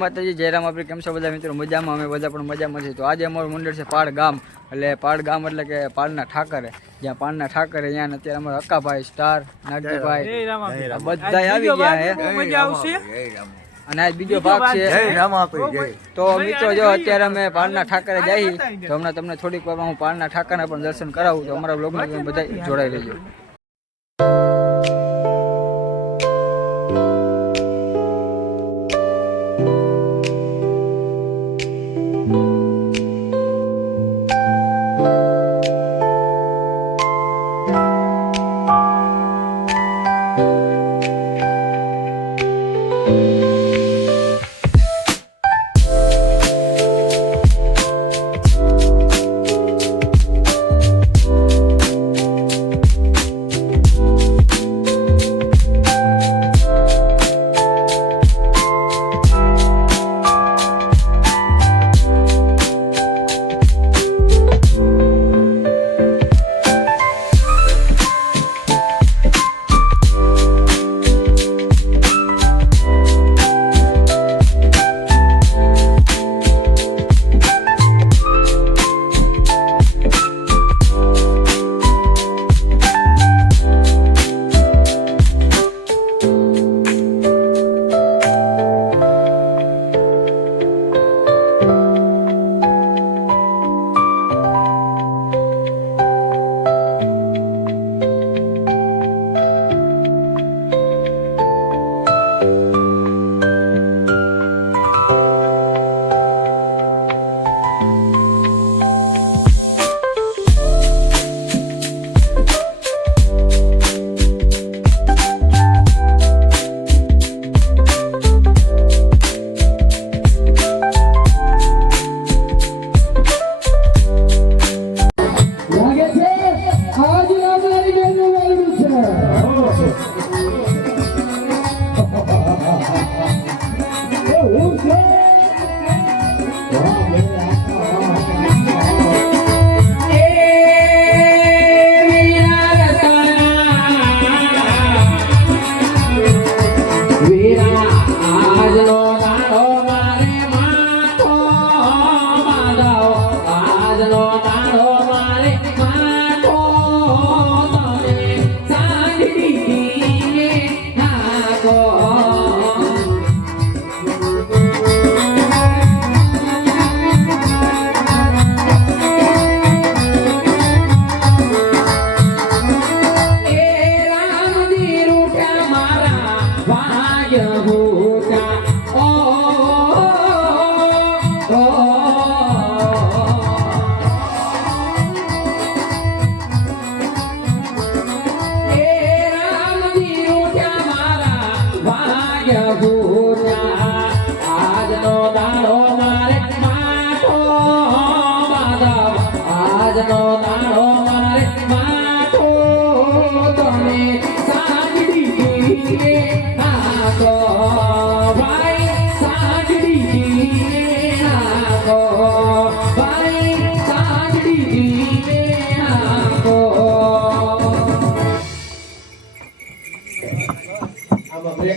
માતાજી જયરામ આપણે કેમ છો બધા મિત્રો મજામાં અમે બધા પણ મજામાં છીએ। તો આજે અમારું મંડળ છે પાડ ગામ એટલે કે પાડના ઠાકરે જ્યાં પાડના ઠાકરે ત્યાં અત્યારે અમારા અક્કાભાઈ સ્ટાર નાગજીભાઈ બધા આવી ગયા છે અને આ બીજો ભાગ છે। તો મિત્રો જો અત્યારે અમે પાડના ઠાકરે જઈએ તો હમણાં તમને થોડીક વાર હું પાડના ઠાકરના પણ દર્શન કરાવું તો અમારા બ્લોગમાં બધા જોડાઈ રહેજો।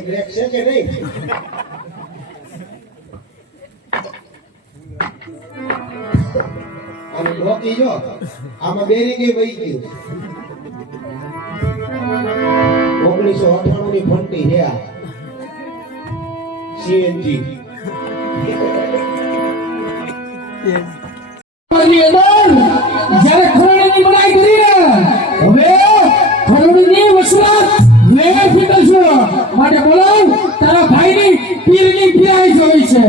ब्रेक છે કે નહીં અને ઢોકી જો આમાં બેરી ગઈ વહી ગયું 1998 ની ફંટી છે આ સીએનજી જ્યારે ખરણની બનાઈ કરી હવે ખરણની વસવાટ લેવા ફીટલ છું માટે બોલાવ તારા ભાઈની પીરની પીરાઈ જોઈ છે।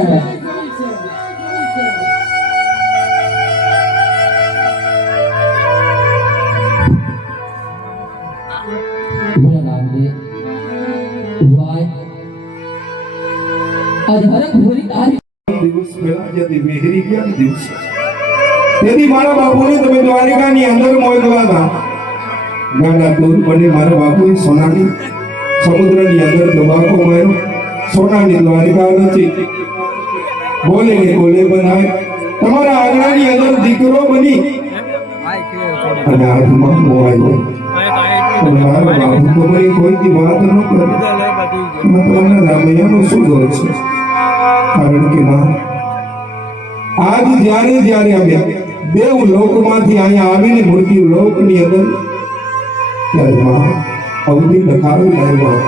દિવસ પહેલા જતી મેહરી ગયા દિવસ તેથી મારા બાપુને તમે દ્વારિકાની અંદર મોકલવા ગાડા દૂર બને મારા બાપુએ સોનાની સમુદ્રની અંદર દબાકો માર્યો સોનાની દ્વારિકા નથી બોલે ને બોલે બનાય તમારા આંગણાની અંદર દીકરો બની અને હાથમાં મોબાઈલ મારા બાપુ તમારી કોઈથી વાત ન કરે તમને રામૈયાનો શું દોષ છે કારણ કે માં આજ જ્યારે અમે દેવ લોકમાંથી અહીંયા આવીને મૃત્યુ લોકની અંદર ત્યારે માં અવધિ લખાવી લાવ્યા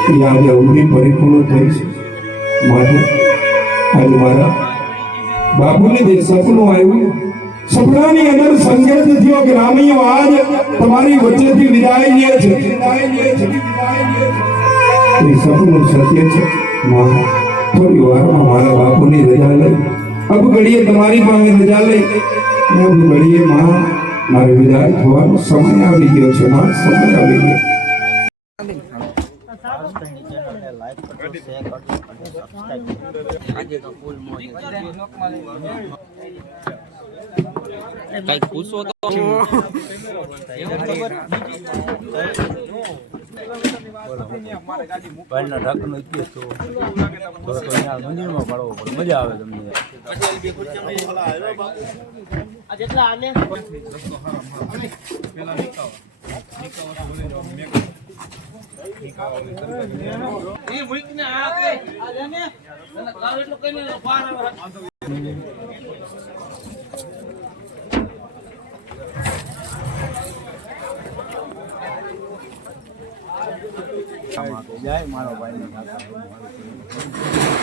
કે આજે અવધિ પરિપૂર્ણ થઈ છે માટે આજે મારા બાપુને જે સપનું આવ્યું સપનાની અંદર સંકેત થયો કે રામીઓ આજ તમારી વચ્ચેથી વિદાય લે છે એ સપનું સત્ય છે માં થોડી વારમાં મારા બાપુની રજા લઈ અબ ઘડીએ તમારી પાસે રજા લઈ અબ ઘડીએ માં મારે વિદાય થવાનો સમય આવી ગયો છે માં સમય આવી ગયો કઈક પૂછો તો પાણીના ઢાંકણનો ઇતિહાસ તો અહીંયા મંદિરમાં પાડવો પડે મજા આવે તમને જાય મારો ભાઈ